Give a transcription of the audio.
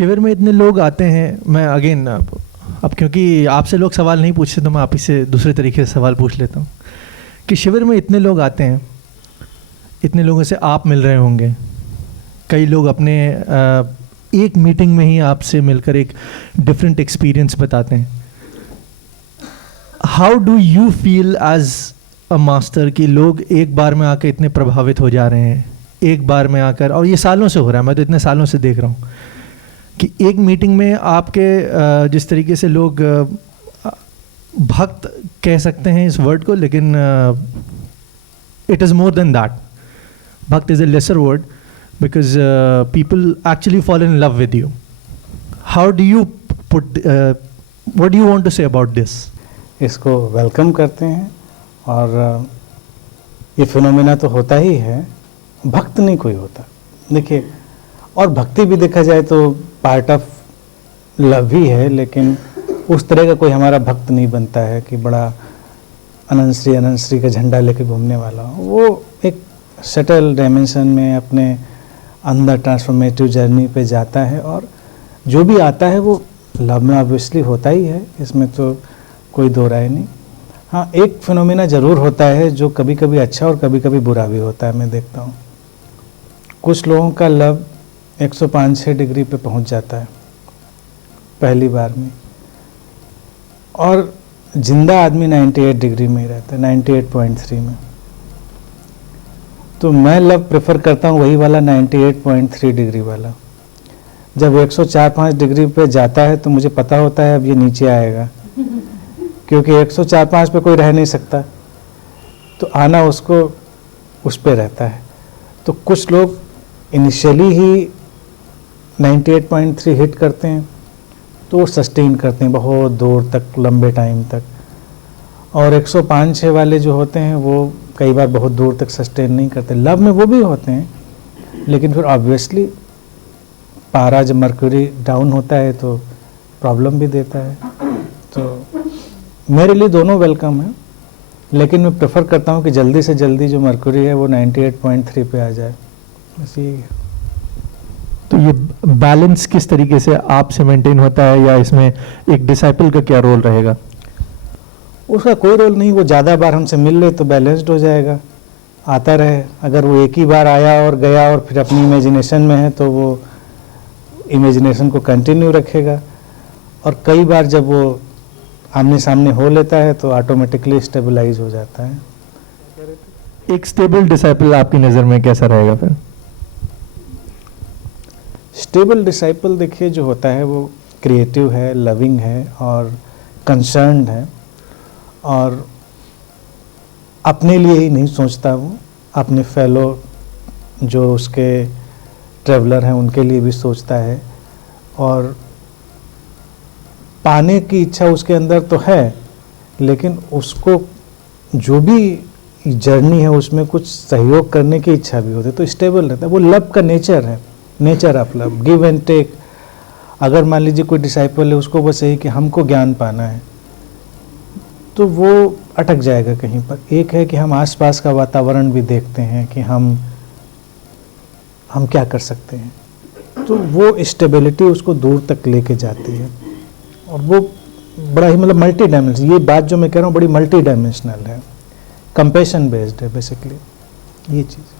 शिविर में इतने लोग आते हैं, मैं अगेन अब क्योंकि आपसे लोग सवाल नहीं पूछते तो मैं आप ही से दूसरे तरीके से सवाल पूछ लेता हूँ कि शिविर में इतने लोग आते हैं, इतने लोगों से आप मिल रहे होंगे, कई लोग अपने एक मीटिंग में ही आपसे मिलकर एक डिफरेंट एक्सपीरियंस बताते हैं. How do you feel as a master कि लोग एक बार में आकर इतने प्रभावित हो जा रहे हैं, एक बार में आकर, और ये सालों से हो रहा है, मैं तो इतने सालों से देख रहा हूँ कि एक मीटिंग में आपके जिस तरीके से लोग भक्त कह सकते हैं इस वर्ड को, लेकिन it is more than that. Bhakt is a lesser word because people actually fall in love with you. How do you put what do you want to say about this? इसको वेलकम करते हैं और ये phenomena तो होता ही है, भक्त नहीं कोई होता. देखिए, और भक्ति भी देखा जाए तो पार्ट ऑफ लव ही है, लेकिन उस तरह का कोई हमारा भक्त नहीं बनता है कि बड़ा अनंत श्री का झंडा लेके घूमने वाला हो. वो एक सटल डायमेंशन में अपने अंदर ट्रांसफॉर्मेटिव जर्नी पे जाता है, और जो भी आता है वो लव में ऑब्वियसली होता ही है, इसमें तो कोई दो राय नहीं. हाँ, एक फिनोमेना ज़रूर होता है जो कभी कभी अच्छा और कभी कभी बुरा भी होता है. मैं देखता हूँ कुछ लोगों का लव 105-6 डिग्री पे पहुँच जाता है पहली बार में, और जिंदा आदमी 98 डिग्री में ही रहता है, 98.3 में. तो मैं लव प्रेफर करता हूँ वही वाला 98.3 डिग्री वाला. जब 104-5 डिग्री पे जाता है तो मुझे पता होता है अब ये नीचे आएगा, क्योंकि 104-5 पे कोई रह नहीं सकता, तो आना उसको उस पे रहता है. तो कुछ लोग इनिशियली ही 98.3 हिट करते हैं तो वो सस्टेन करते हैं बहुत दूर तक, लंबे टाइम तक, और 105-6 वाले जो होते हैं वो कई बार बहुत दूर तक सस्टेन नहीं करते. लव में वो भी होते हैं, लेकिन फिर ऑब्वियसली पारा जब मर्क्यूरी डाउन होता है तो प्रॉब्लम भी देता है. तो मेरे लिए दोनों वेलकम है, लेकिन मैं प्रेफर करता हूँ कि जल्दी से जल्दी जो मर्क्यूरी है वो 98.3 पे आ जाए. बस यही है. तो ये बैलेंस किस तरीके से आपसे मेंटेन होता है, या इसमें एक डिसाइपल का क्या रोल रहेगा? उसका कोई रोल नहीं, वो ज़्यादा बार हमसे मिल ले तो बैलेंस्ड हो जाएगा, आता रहे. अगर वो एक ही बार आया और गया और फिर अपनी इमेजिनेशन में है तो वो इमेजिनेशन को कंटिन्यू रखेगा, और कई बार जब वो आमने सामने हो लेता है तो ऑटोमेटिकली स्टेबलाइज हो जाता है. एक स्टेबल डिसाइपल आपकी नज़र में कैसा रहेगा फिर? स्टेबल डिसाइपल देखिए जो होता है वो क्रिएटिव है, लविंग है और कंसर्न्ड है, और अपने लिए ही नहीं सोचता, वो अपने फेलो जो उसके ट्रेवलर हैं उनके लिए भी सोचता है, और पाने की इच्छा उसके अंदर तो है, लेकिन उसको जो भी जर्नी है उसमें कुछ सहयोग करने की इच्छा भी होती है, तो स्टेबल रहता है. वो लव का नेचर है, nature of love, give and take. अगर मान लीजिए कोई डिसाइपल है, उसको बस यही कि हमको ज्ञान पाना है, तो वो अटक जाएगा कहीं पर. एक है कि हम आसपास का वातावरण भी देखते हैं कि हम क्या कर सकते हैं, तो वो स्टेबिलिटी उसको दूर तक लेके जाती है, और वो बड़ा ही मतलब मल्टी डायमेंशनल. ये बात जो मैं कह रहा हूँ बड़ी मल्टी डायमेंशनल है, कंपैशन बेस्ड है बेसिकली ये चीज़.